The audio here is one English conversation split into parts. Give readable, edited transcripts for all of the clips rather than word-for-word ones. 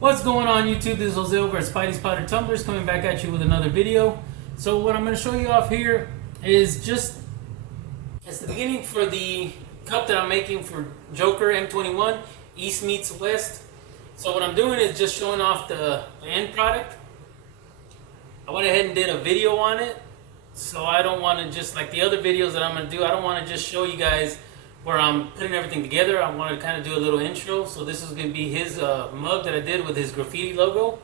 What's going on YouTube? This is Jose over at Spidey's Powder Tumblers coming back at you with another video. So what I'm going to show you off here is just, it's the beginning for the cup that I'm making for Joker M21, East meets West. So what I'm doing is just showing off the end product. I went ahead and did a video on it. So I don't want to just, like the other videos that I'm going to do, I don't want to just show you guys where I'm putting everything together. I want to kind of do a little intro. So this is going to be his mug that I did with his graffiti logo.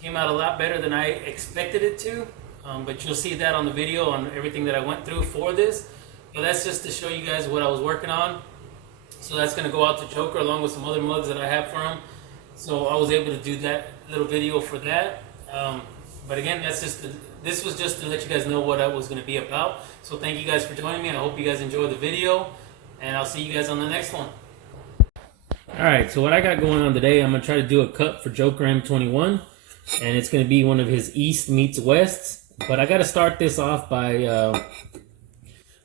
Came out a lot better than I expected it to. But you'll see that on the video on everything that I went through for this. But that's just to show you guys what I was working on. So that's going to go out to Joker along with some other mugs that I have for him. So I was able to do that little video for that. But again, this was just to let you guys know what I was going to be about. So thank you guys for joining me. I hope you guys enjoyed the video. And I'll see you guys on the next one. Alright, so what I got going on today, I'm going to try to do a cup for Joker M21. And it's going to be one of his East meets Wests. But I got to start this off by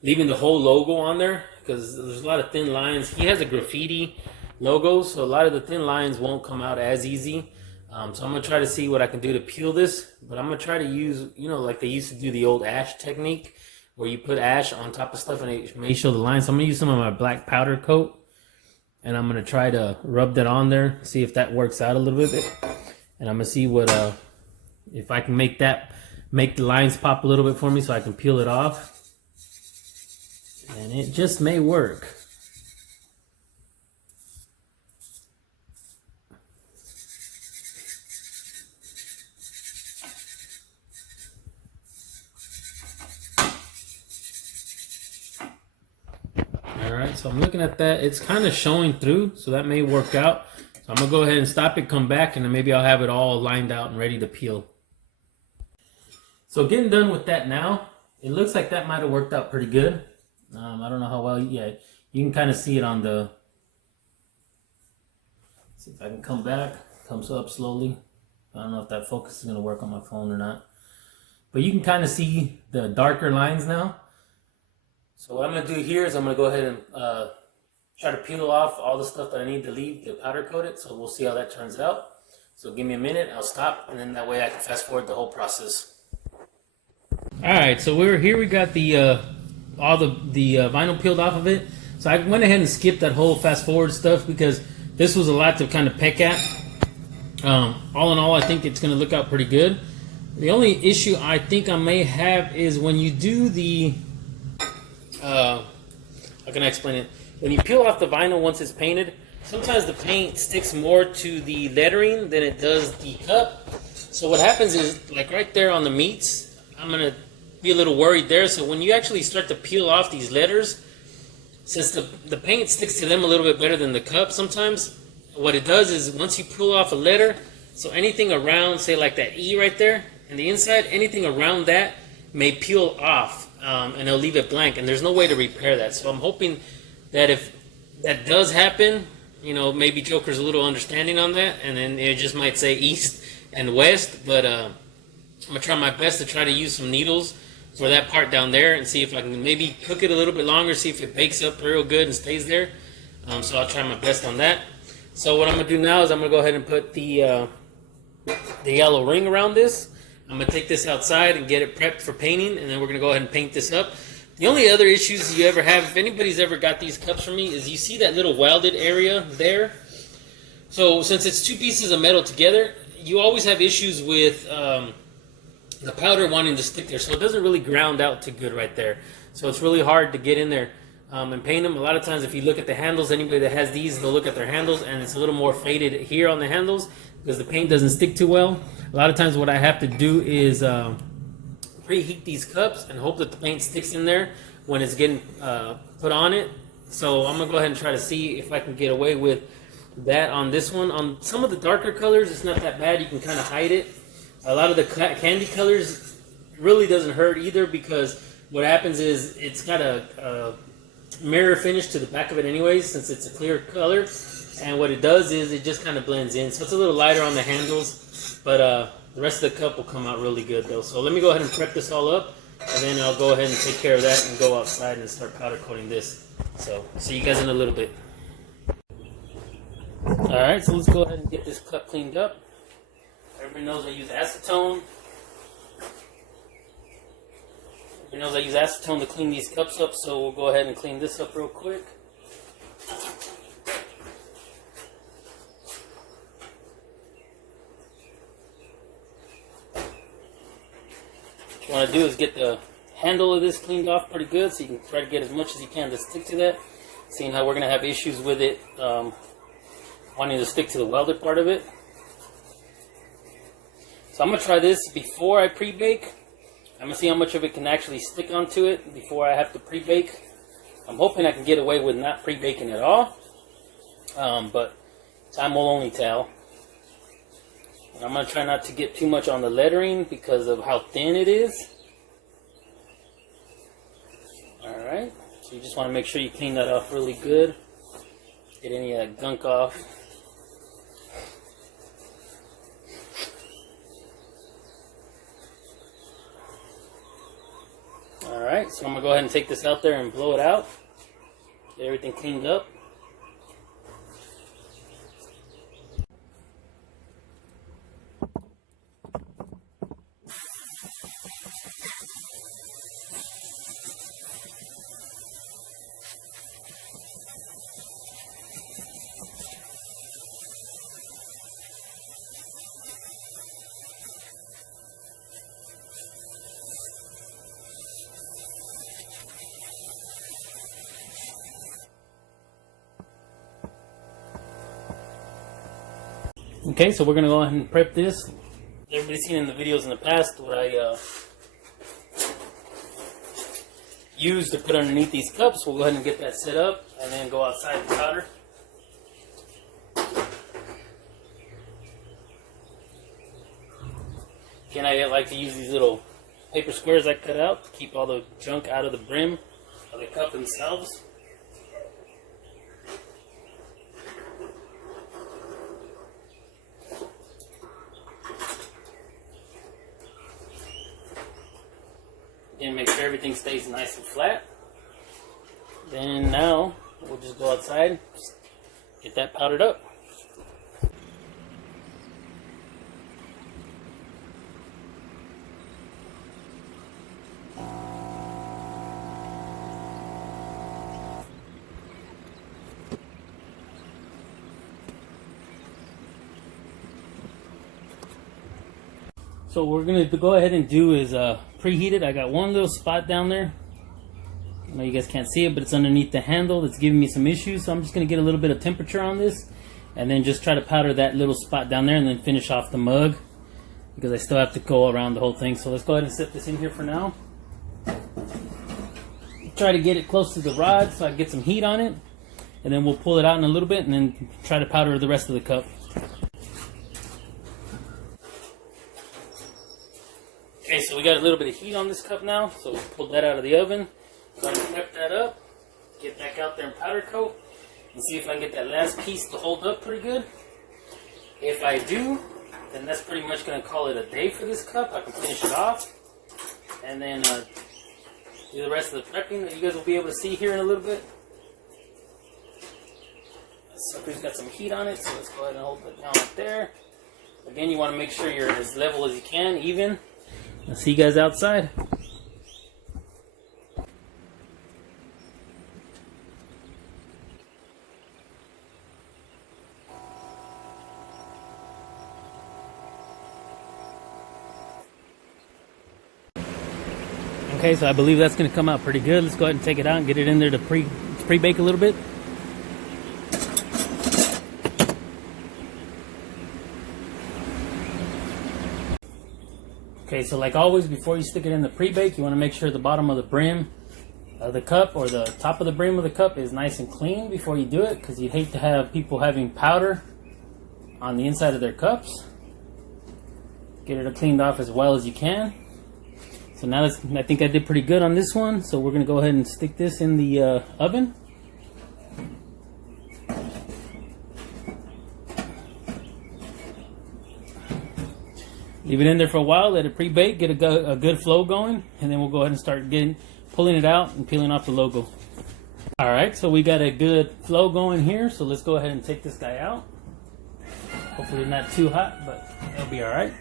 leaving the whole logo on there, because there's a lot of thin lines. He has a graffiti logo, so a lot of the thin lines won't come out as easy. So I'm going to try to see what I can do to peel this. But I'm going to try to use, you know, like they used to do the old ash technique, where you put ash on top of stuff and it may show the lines. So I'm going to use some of my black powder coat, and I'm going to try to rub that on there, see if that works out a little bit. And I'm going to see what, if I can make the lines pop a little bit for me so I can peel it off. And it just may work. Alright, so I'm looking at that. It's kind of showing through, so that may work out. So I'm going to go ahead and stop it, come back, and then maybe I'll have it all lined out and ready to peel. So getting done with that now, it looks like that might have worked out pretty good. I don't know how well, yeah, you can kind of see it on the, see if I can come back, comes up slowly. I don't know if that focus is going to work on my phone or not. But you can kind of see the darker lines now. So what I'm going to do here is I'm going to go ahead and try to peel off all the stuff that I need to leave to powder coat it. So we'll see how that turns out. So give me a minute, I'll stop, and then that way I can fast forward the whole process. Alright, so we got the all the vinyl peeled off of it. So I went ahead and skipped that whole fast forward stuff because this was a lot to kind of peck at. All in all, I think it's going to look out pretty good. The only issue I think I may have is when you do the how can I explain it? When you peel off the vinyl once it's painted, sometimes the paint sticks more to the lettering than it does the cup. So what happens is, like right there on the meats, I'm going to be a little worried there. So when you actually start to peel off these letters, since the paint sticks to them a little bit better than the cup sometimes, what it does is once you pull off a letter, so anything around, say like that E right there, and the inside, anything around that may peel off. And they'll leave it blank, and there's no way to repair that. So I'm hoping that if that does happen, you know, maybe Joker's a little understanding on that, and then it just might say East and West. But I'm gonna try my best to try to use some needles for that part down there and see if I can maybe cook it a little bit longer, see if it bakes up real good and stays there. So I'll try my best on that. So what I'm gonna do now is I'm gonna go ahead and put the yellow ring around this. I'm going to take this outside and get it prepped for painting, and then we're going to go ahead and paint this up. The only other issues you ever have, if anybody's ever got these cups from me, is you see that little welded area there? So since it's two pieces of metal together, you always have issues with the powder wanting to stick there, so it doesn't really ground out too good right there. So it's really hard to get in there and paint them. A lot of times if you look at the handles, anybody that has these, they'll look at their handles, and it's a little more faded here on the handles because the paint doesn't stick too well. A lot of times what I have to do is preheat these cups and hope that the paint sticks in there when it's getting put on it. So I'm going to go ahead and try to see if I can get away with that on this one. On some of the darker colors, it's not that bad. You can kind of hide it. A lot of the candy colors really doesn't hurt either, because what happens is it's got a mirror finish to the back of it anyways, since it's a clear color. And what it does is it just kind of blends in. So it's a little lighter on the handles, but the rest of the cup will come out really good though. So let me go ahead and prep this all up, and then I'll go ahead and take care of that and go outside and start powder coating this. So see you guys in a little bit. Alright, so let's go ahead and get this cup cleaned up. Everybody knows I use acetone. Everybody knows I use acetone to clean these cups up, so we'll go ahead and clean this up real quick. What you want to do is get the handle of this cleaned off pretty good, so you can try to get as much as you can to stick to that. Seeing how we're going to have issues with it wanting to stick to the welded part of it. So I'm going to try this before I pre-bake. I'm going to see how much of it can actually stick onto it before I have to pre-bake. I'm hoping I can get away with not pre-baking at all. But time will only tell. And I'm going to try not to get too much on the lettering because of how thin it is. Alright, so you just want to make sure you clean that off really good. Get any of that gunk off. Alright, so I'm going to go ahead and take this out there and blow it out. Get everything cleaned up. Okay, so we're going to go ahead and prep this. Everybody's seen in the videos in the past what I use to put underneath these cups. We'll go ahead and get that set up and then go outside the powder. Again, I like to use these little paper squares I cut out to keep all the junk out of the brim of the cup themselves. And make sure everything stays nice and flat. Then now we'll just go outside, get that powdered up. So what we're going to go ahead and do is preheat it. I got one little spot down there. I know you guys can't see it, but it's underneath the handle that's giving me some issues. So I'm just going to get a little bit of temperature on this and then just try to powder that little spot down there and then finish off the mug because I still have to go around the whole thing. So let's go ahead and set this in here for now. Try to get it close to the rod so I can get some heat on it, and then we'll pull it out in a little bit and then try to powder the rest of the cup. Okay, so we got a little bit of heat on this cup now, so we'll pull that out of the oven. Go ahead and prep that up, get back out there and powder coat, and see if I can get that last piece to hold up pretty good. If I do, then that's pretty much going to call it a day for this cup. I can finish it off, and then do the rest of the prepping that you guys will be able to see here in a little bit. This sucker's got some heat on it, so let's go ahead and hold it down right there. Again, you want to make sure you're as level as you can, even. I'll see you guys outside. Okay, so I believe that's going to come out pretty good. Let's go ahead and take it out and get it in there to pre-bake a little bit. Okay, so like always, before you stick it in the pre-bake, you want to make sure the bottom of the brim of the cup or the top of the brim of the cup is nice and clean before you do it, because you hate to have people having powder on the inside of their cups. Get it cleaned off as well as you can. So now I think I did pretty good on this one, so we're going to go ahead and stick this in the oven. Leave it in there for a while, let it pre-bake, get a good flow going, and then we'll go ahead and start pulling it out and peeling off the logo. Alright, so we got a good flow going here, so let's go ahead and take this guy out. Hopefully not too hot, but it'll be all right.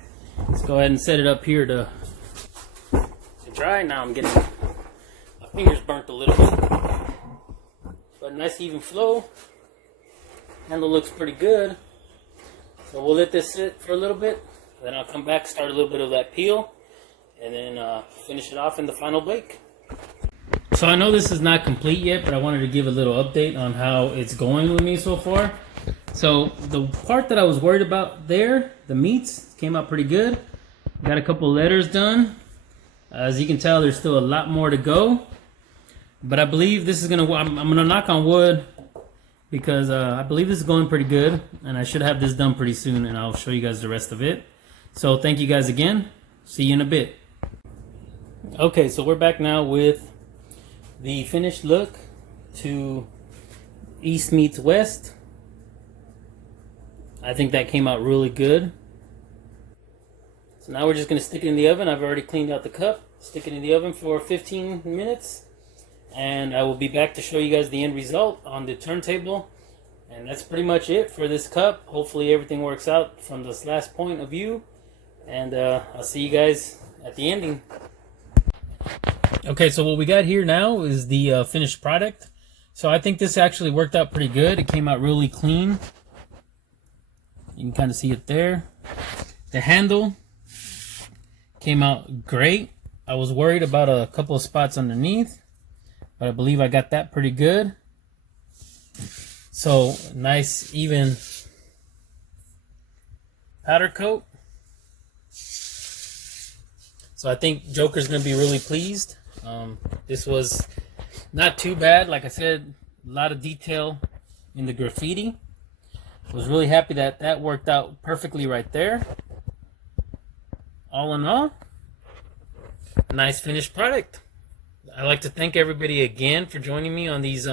Let's go ahead and set it up here to dry. Now I'm getting my fingers burnt a little bit, but nice even flow. Handle looks pretty good. So we'll let this sit for a little bit. Then I'll come back, start a little bit of that peel, and then finish it off in the final bake. So I know this is not complete yet, but I wanted to give a little update on how it's going with me so far. So the part that I was worried about there, the meats, came out pretty good. Got a couple letters done. As you can tell, there's still a lot more to go. But I believe this is gonna, I'm gonna knock on wood, because I believe this is going pretty good, and I should have this done pretty soon, and I'll show you guys the rest of it. So thank you guys again. See you in a bit. Okay, so we're back now with the finished look to East meets West. I think that came out really good. So now we're just going to stick it in the oven. I've already cleaned out the cup. Stick it in the oven for 15 minutes. And I will be back to show you guys the end result on the turntable. And that's pretty much it for this cup. Hopefully everything works out from this last point of view. And I'll see you guys at the ending. Okay, so what we got here now is the finished product. So I think this actually worked out pretty good. It came out really clean. You can kind of see it there. The handle came out great. I was worried about a couple of spots underneath, but I believe I got that pretty good. So nice even powder coat. So I think Joker's gonna be really pleased. This was not too bad. Like I said, a lot of detail in the graffiti. I was really happy that that worked out perfectly right there. All in all, a nice finished product. I'd like to thank everybody again for joining me on these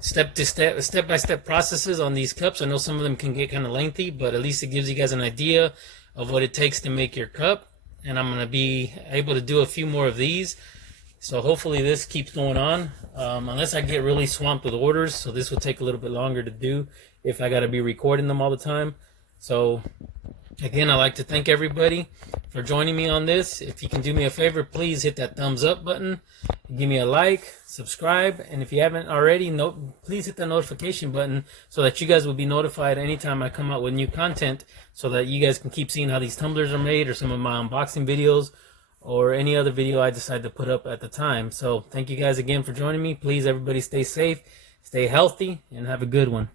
step-by-step processes on these cups. I know some of them can get kind of lengthy, but at least it gives you guys an idea of what it takes to make your cup. And I'm going to be able to do a few more of these. So hopefully this keeps going on, unless I get really swamped with orders. So this will take a little bit longer to do if I got to be recording them all the time. So again, I'd like to thank everybody for joining me on this. If you can do me a favor, please hit that thumbs up button. Give me a like, subscribe, and if you haven't already, please hit the notification button so that you guys will be notified anytime I come out with new content, so that you guys can keep seeing how these tumblers are made, or some of my unboxing videos, or any other video I decide to put up at the time. So thank you guys again for joining me. Please, everybody, stay safe, stay healthy, and have a good one.